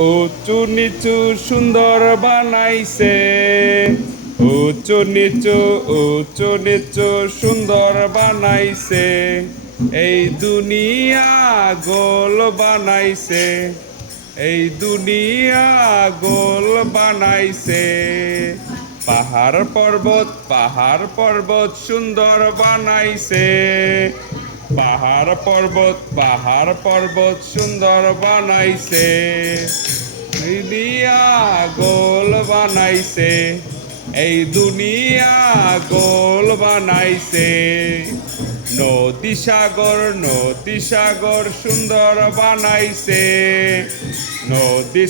উঁচু নিচু সুন্দর বানাইছে, উঁচু নিচু সুন্দর বানাইছে, এই দুনিয়া গোল বানাইছে, এই দুনিয়া গোল বানাইছে। পাহাড় পর্বত সুন্দর বানাইছে, পাহাড় পর্বত সুন্দর বানাইছে, দুনিয়া গোল বানাইছে, এই দুনিয়া গোল বানাইছে। নদী সাগর সুন্দর বানাইছে, নদী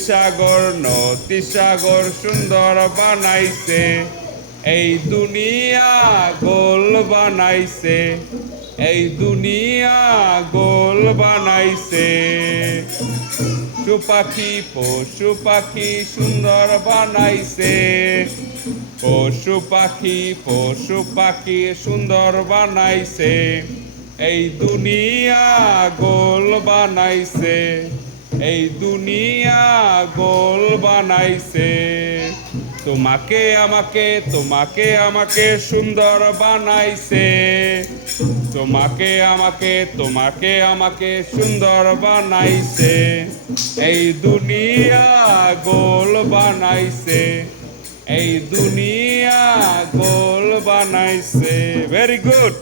সাগর সুন্দর বানাইছে, এই দুনিয়া গোল বানাইছে, এই দুনিয়া গোল বানাইছে। পশু পাখি সুন্দর বানাইছে, পশু পাখি সুন্দর বানাইছে, এই দুনিয়া গোল বানাইছে, এই দুনিয়া গোল বানাইছে। তোমাকে আমাকে সুন্দর বানাইছে, তোমাকে আমাকে সুন্দর বানাইছে, এই দুনিয়া গোল বানাইছে, এই দুনিয়া গোল বানাইছে। Very good.